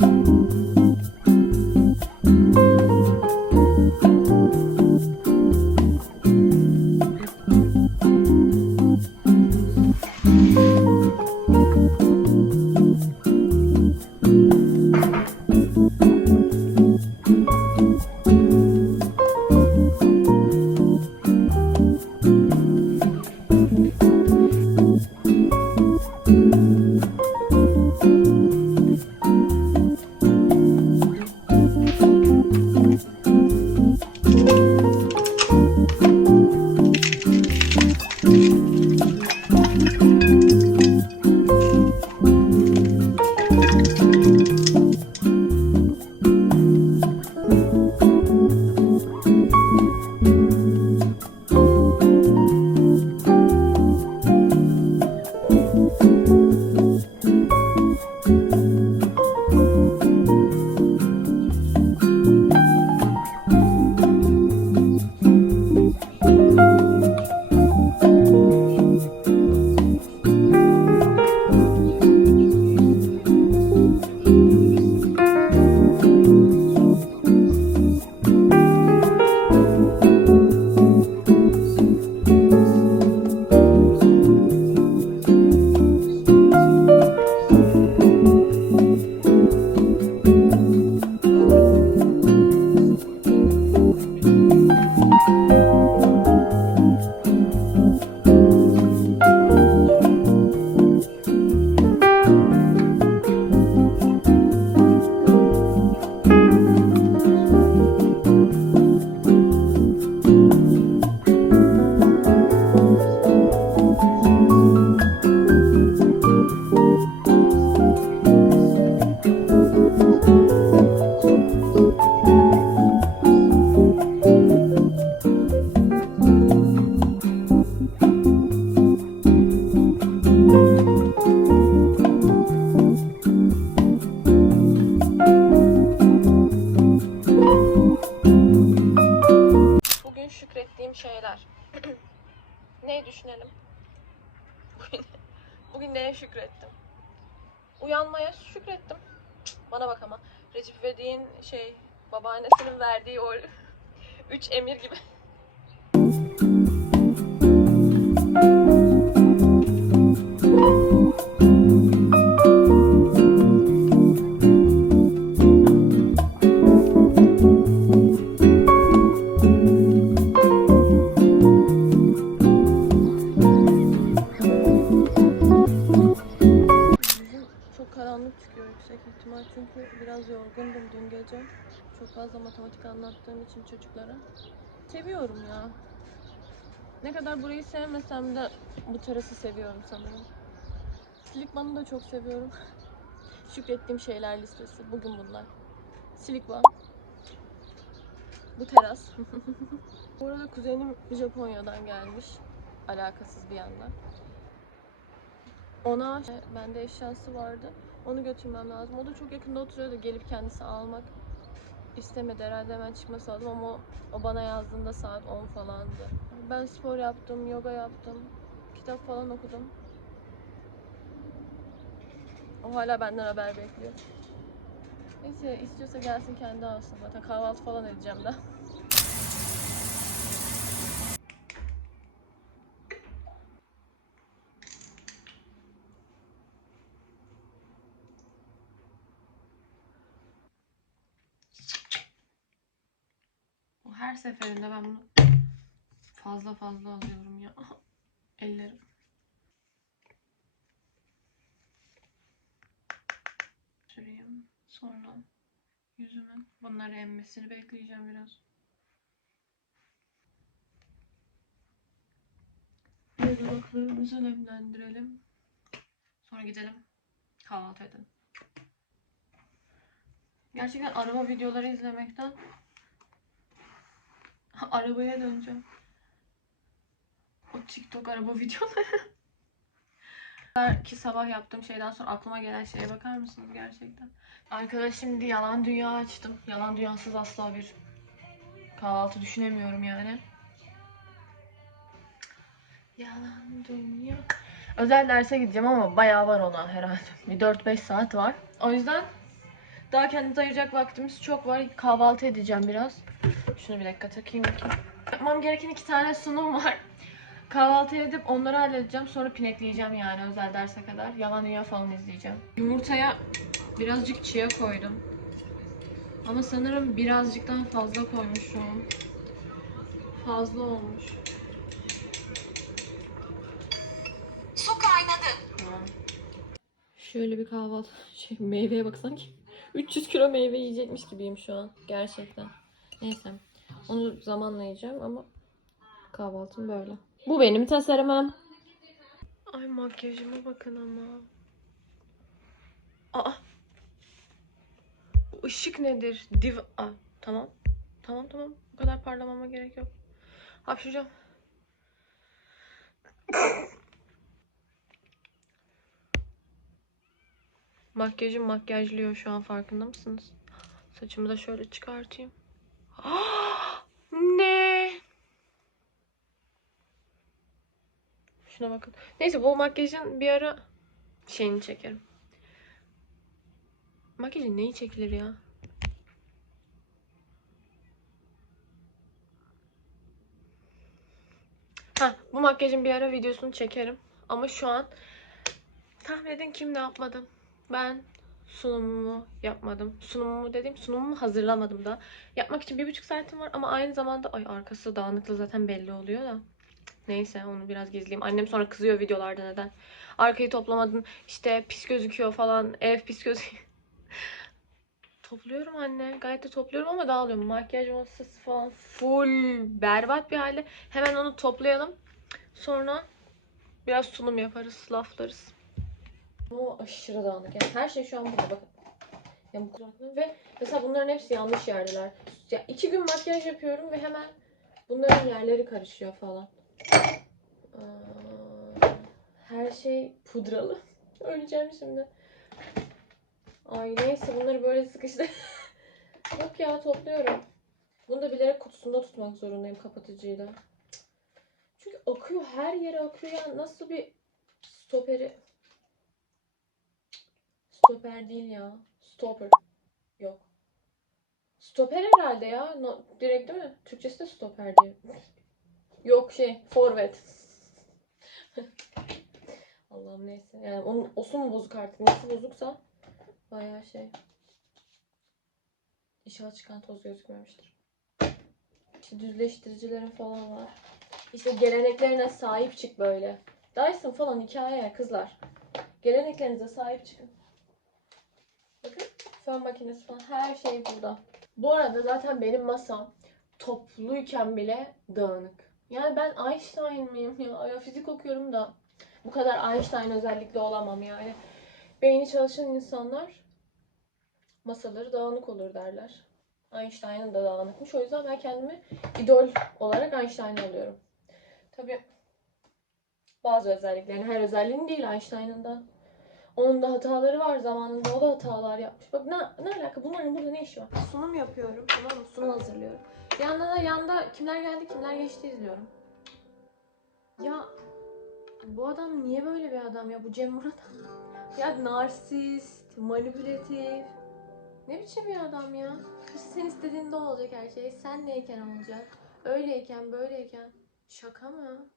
Bugün ama. Recep İvedik'in şey babaannesinin verdiği o üç emir gibi. Çünkü biraz yorgundum dün gece. Çok fazla matematik anlattığım için çocuklara. Seviyorum ya. Ne kadar burayı sevmesem de bu terası seviyorum sanırım. Silikman'ı da çok seviyorum. Şükrettiğim şeyler listesi. Bugün bunlar. Silikman. Bu teras. bu arada kuzenim Japonya'dan gelmiş. Alakasız bir yandan. Ona bende eşyası vardı. Onu götürmem lazım. O da çok yakında oturuyordu. Gelip kendisi almak istemedi. Herhalde hemen çıkması lazım ama o, bana yazdığında saat 10 falandı. Ben spor yaptım, yoga yaptım. Kitap falan okudum. O hala benden haber bekliyor. Neyse istiyorsa gelsin kendi alsın. Zaten kahvaltı falan edeceğim de. Her seferinde ben bunu fazla fazla alıyorum ya. Ellerim. Süreyim. Sonra yüzümün bunları emmesini bekleyeceğim biraz. Bir dudaklarımızı nemlendirelim. Sonra gidelim. Kahvaltı edelim. Gerçekten araba videoları izlemekten arabaya döneceğim. O TikTok araba videoları. Ki sabah yaptığım şeyden sonra aklıma gelen şeye bakar mısınız gerçekten? Arkadaş şimdi yalan dünya açtım. Yalan dünyasız asla bir kahvaltı düşünemiyorum yani. Yalan dünya. Özel derse gideceğim ama bayağı var ona herhalde. Bir 4-5 saat var. O yüzden Daha kendimize ayıracak vaktimiz çok var. Kahvaltı edeceğim biraz. Şunu bir dakika takayım bakayım. Yapmam gereken iki tane sunum var. Kahvaltı edip onları halledeceğim. Sonra pinekleyeceğim yani özel derse kadar. Yalan Dünya falan izleyeceğim. Yumurtaya birazcık chia koydum. Ama sanırım birazcıktan fazla koymuşum. Fazla olmuş. Su kaynadı. Şöyle bir kahvaltı. Şey, meyveye bak sanki. 300 kilo meyve yiyecekmiş gibiyim şu an. Gerçekten. Neyse. Onu zamanla yiyeceğim ama kahvaltım böyle. Bu benim tasarımım. Ay makyajıma bakın ama. Aa. Bu ışık nedir? Div... Aa, tamam. Tamam tamam. Bu kadar parlamama gerek yok. Hapşıracağım. Makyajım makyajlıyor şu an farkında mısınız? Saçımı da şöyle çıkartayım. ne? Şuna bakın. Neyse bu makyajın bir ara şeyini çekerim. Makyajın neyi çekilir ya? Ha, bu makyajın bir ara videosunu çekerim. Ama şu an tahmin edin kim ne yapmadım. Ben sunumumu yapmadım. Sunumumu dediğim sunumumu hazırlamadım da. Yapmak için bir buçuk saatim var ama aynı zamanda ay arkası dağınıklı zaten belli oluyor da. Neyse onu biraz gizleyeyim. Annem sonra kızıyor videolarda neden. Arkayı toplamadın işte pis gözüküyor falan. Ev pis gözüküyor. Topluyorum anne. Gayet de topluyorum ama dağılıyorum. Makyaj masası falan full berbat bir halde. Hemen onu toplayalım. Sonra biraz sunum yaparız, laflarız. O aşırı dağınık. Yani her şey şu an burada bakın. Yani bu kadar- ve mesela bunların hepsi yanlış yerdeler. Ya iki gün makyaj yapıyorum ve hemen bunların yerleri karışıyor falan. Her şey pudralı. Öleceğim şimdi. Ay neyse bunları böyle sıkıştı. Yok ya topluyorum. Bunu da bilerek kutusunda tutmak zorundayım kapatıcıyla. Çünkü akıyor her yere akıyor ya nasıl bir stoperi Stoper değil ya. Stopper. Yok. Stoper herhalde ya. No, direkt değil mi? Türkçesi de stoper diye. Yok şey, forvet. Allah'ım neyse. Yani onun osu mu bozuk artık? Nasıl bozuksa bayağı şey. İnşallah çıkan toz gözükmemiştir. İşte düzleştiricilerin falan var. İşte geleneklerine sahip çık böyle. Dyson falan hikaye kızlar. Geleneklerinize sahip çıkın. Fön makinesi falan her şey burada. Bu arada zaten benim masam topluyken bile dağınık. Yani ben Einstein mıyım ya? ya fizik okuyorum da bu kadar Einstein özellikle olamam yani. Beyni çalışan insanlar masaları dağınık olur derler. Einstein'ın da dağınıkmış. O yüzden ben kendimi idol olarak Einstein alıyorum. Tabii bazı özelliklerini, her özelliğini değil Einstein'ın da. Onun da hataları var zamanında. O da hatalar yapmış. Bak ne, ne alaka? Bunların burada ne işi var? Sunum yapıyorum. Tamam mı? Sunum hazırlıyorum. Bir yandan da yanda kimler geldi kimler geçti izliyorum. Ya bu adam niye böyle bir adam ya? Bu Cem Murat. Ya narsist, manipülatif. Ne biçim bir adam ya? İşte sen istediğinde olacak her şey. Sen neyken olacak. Öyleyken böyleyken. Şaka mı?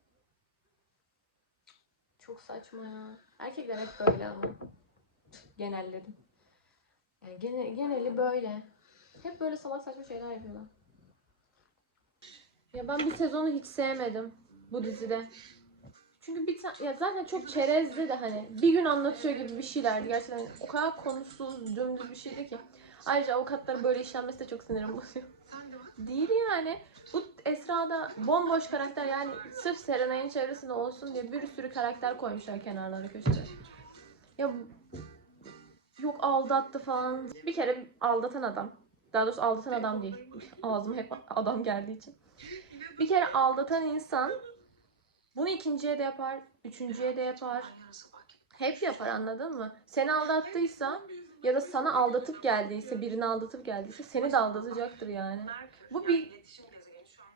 Çok saçma ya. Erkekler hep böyle ama. Genelledim. Yani gene, geneli böyle. Hep böyle salak saçma şeyler yapıyorlar. Ya ben bir sezonu hiç sevmedim bu dizide. Çünkü bir ta- ya zaten çok çerezdi de hani bir gün anlatıyor gibi bir şeylerdi gerçekten. O kadar konusuz, dümdüz bir şeydi ki. Ayrıca avukatların böyle işlenmesi de çok sinirim bozuyor. Değil yani. Bu Esra'da bomboş karakter yani sırf Serenay'ın çevresinde olsun diye bir sürü karakter koymuşlar kenarlara köşede. Ya yok aldattı falan. Bir kere aldatan adam. Daha doğrusu aldatan adam değil. Ağzım hep adam geldiği için. Bir kere aldatan insan bunu ikinciye de yapar, üçüncüye de yapar. Hep yapar anladın mı? Seni aldattıysa ya da sana aldatıp geldiyse, birini aldatıp geldiyse seni de aldatacaktır yani. Bu bir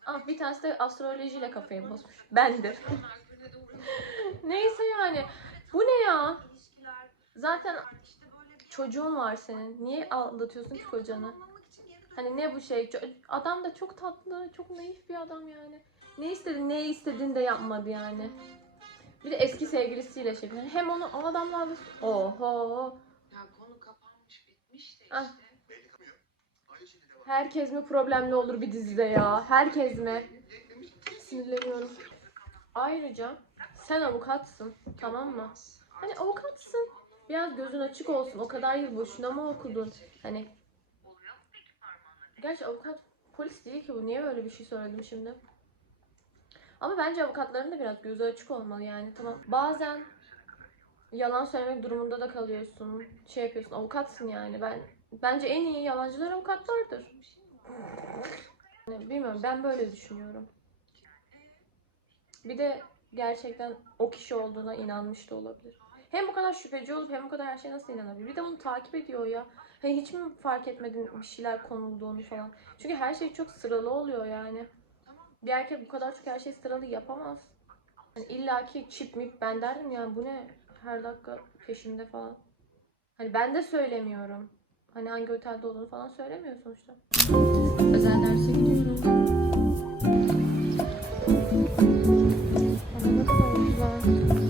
Ah bir tanesi de astrolojiyle kafayı bozmuş. Bendir. Neyse yani. Bu ne ya? Zaten çocuğun var senin. Niye aldatıyorsun ki kocanı? Hani ne bu şey? Adam da çok tatlı, çok naif bir adam yani. Ne istedi, ne istediğini de yapmadı yani. Bir de eski sevgilisiyle şey. Hem onu o adamlarla... Oho. Ya konu kapanmış bitmiş de Ah. Herkes mi problemli olur bir dizide ya? Herkes mi? Sinirleniyorum. Ayrıca sen avukatsın tamam mı? Hani avukatsın. Biraz gözün açık olsun. O kadar yıl boşuna mı okudun? Hani Gerçi avukat polis değil ki bu. Niye böyle bir şey söyledim şimdi? Ama bence avukatların da biraz gözü açık olmalı yani. Tamam. Bazen yalan söylemek durumunda da kalıyorsun. Şey yapıyorsun. Avukatsın yani. Ben bence en iyi yalancılar avukatlardır. Yani bilmiyorum. Ben böyle düşünüyorum. Bir de gerçekten o kişi olduğuna inanmış da olabilir. Hem bu kadar şüpheci olup hem bu kadar her şeye nasıl inanabilir? Bir de onu takip ediyor ya. Hani hiç mi fark etmedin bir şeyler konulduğunu falan? Çünkü her şey çok sıralı oluyor yani. Bir erkek bu kadar çok her şeyi sıralı yapamaz. Hani illaki çip mip ben derdim ya bu ne her dakika peşimde falan. Hani ben de söylemiyorum. Hani hangi otelde olduğunu falan söylemiyor sonuçta. Özel derse gidiyorum. Ama ne kadar güzel.